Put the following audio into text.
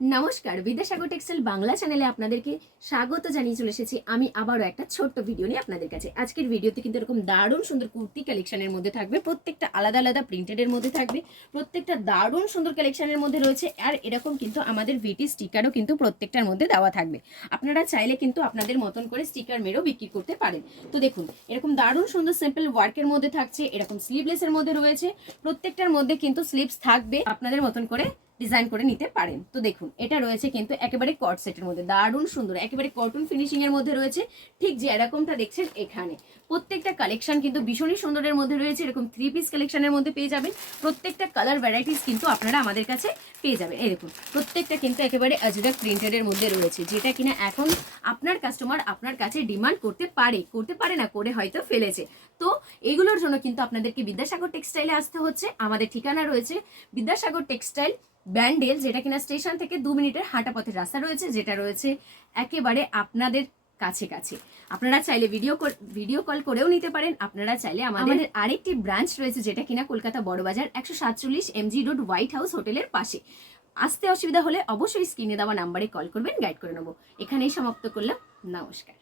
নমস্কার, বিদ্যাসাগর টেক্সটাইল বাংলা চ্যানেলে আপনাদেরকে স্বাগত জানিয়ে চলে এসেছি আমি আবারও একটা ছোট্ট ভিডিও নিয়ে আপনাদের কাছে। আজকের ভিডিওতে কিন্তু এরকম দারুণ সুন্দর কুর্তি কালেকশনের মধ্যে থাকবে, প্রত্যেকটা আলাদা আলাদা প্রিন্টেডের মধ্যে থাকবে, প্রত্যেকটা দারুণ সুন্দর কালেকশনের মধ্যে রয়েছে। আর এরকম কিন্তু আমাদের ভিটি স্টিকারও কিন্তু প্রত্যেকটার মধ্যে দেওয়া থাকবে। আপনারা চাইলে কিন্তু আপনাদের মতন করে স্টিকার মেরেও বিক্রি করতে পারেন। তো দেখুন, এরকম দারুণ সুন্দর সিম্পল ওয়ার্কের মধ্যে থাকছে, এরকম স্লিভলেসের মধ্যে রয়েছে, প্রত্যেকটার মধ্যে কিন্তু স্লিভস থাকবে, আপনাদের মতন করে ডিজাইন করে নিতে পারেন। তো দেখুন, এটা রয়েছে কিন্তু একেবারে কট সেটের মধ্যে, দারুণ সুন্দর একেবারে কটন ফিনিশিং এর মধ্যে রয়েছে, ঠিক যে এরকমটা দেখছেন এখানে। প্রত্যেকটা কালেকশন কিন্তু ভীষণই সুন্দরের মধ্যে রয়েছে, এরকম 3 পিস কালেকশনের মধ্যে পেয়ে যাবেন। প্রত্যেকটা কালার ভ্যারাইটিস কিন্তু আপনারা আমাদের কাছে পেয়ে যাবেন। এই দেখুন, প্রত্যেকটা কিন্তু একেবারে আজরাক প্রিন্টেডের মধ্যে রয়েছে, যেটা কিনা এখন আপনার কাস্টমার আপনার কাছে ডিমান্ড করতে পারে না, করে হয়তো ফেলেছে। তো এগুলোর জন্য কিন্তু আপনাদেরকে বিদ্যাসাগর টেক্সটাইলে আসতে হচ্ছে। আমাদের ঠিকানা রয়েছে বিদ্যাসাগর টেক্সটাইল ব্যান্ডেল, যেটা কিনা স্টেশন থেকে 2 মিনিটের হাঁটা পথের রাস্তা রয়েছে, যেটা রয়েছে একেবারে আপনাদের কাছে কাছে। আপনারা চাইলে ভিডিও কল করেও নিতে পারেন। আপনারা চাইলে আমাদের আরেকটি ব্রাঞ্চ রয়েছে, যেটা কিনা Kolkata Burrabazar 147 MG road, White House হোটেলের পাশে। আসতে অসুবিধা হলে অবশ্যই স্ক্রিনে দেওয়া নাম্বারে কল করবেন, গাইড করে নেবো। এখানেই সমাপ্ত করলাম, নমস্কার।